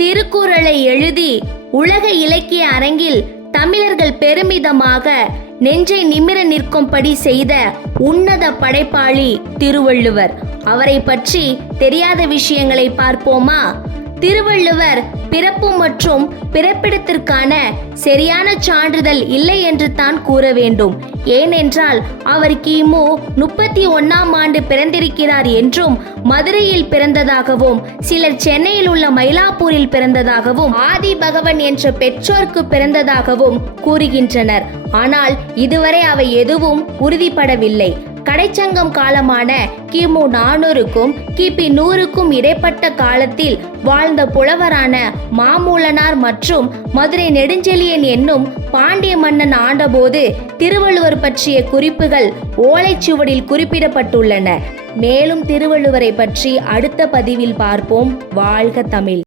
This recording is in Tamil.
திருக்குறளை எழுதி உலக இலக்கிய அரங்கில் தமிழர்கள் பெருமிதமாக நெஞ்சை நிமிர நிற்கும்படி செய்த உன்னத படைப்பாளி திருவள்ளுவர். அவரை பற்றி தெரியாத விஷயங்களை பார்ப்போமா? திருவள்ளுவர் பிறப்பு மற்றும் பிறப்பிடத்திற்கான சரியான சான்றிதழ் இல்லை என்று தான் கூற வேண்டும். ஏனென்றால் அவர் கிமு 31ஆம் ஆண்டு பிறந்திருக்கிறார் என்றும், மதுரையில் பிறந்ததாகவும், சிலர் சென்னையில் உள்ள மயிலாப்பூரில் பிறந்ததாகவும், ஆதி பகவன் என்ற பெற்றோருக்கு பிறந்ததாகவும் கூறுகின்றனர். ஆனால் இதுவரை அவை எதுவும் உறுதிப்படவில்லை. கடைச்சங்கம் காலமான கிமு 400க்கும் கிபி 100க்கும் இடைப்பட்ட காலத்தில் வாழ்ந்த புலவரான மாமூலனார் மற்றும் மதுரை நெடுஞ்செழியன் என்னும் பாண்டிய மன்னன் ஆண்டபோது திருவள்ளுவர் பற்றிய குறிப்புகள் ஓலைச்சுவடில் குறிப்பிடப்பட்டுள்ளன. மேலும் திருவள்ளுவரை பற்றி அடுத்த பதிவில் பார்ப்போம். வாழ்க தமிழ்!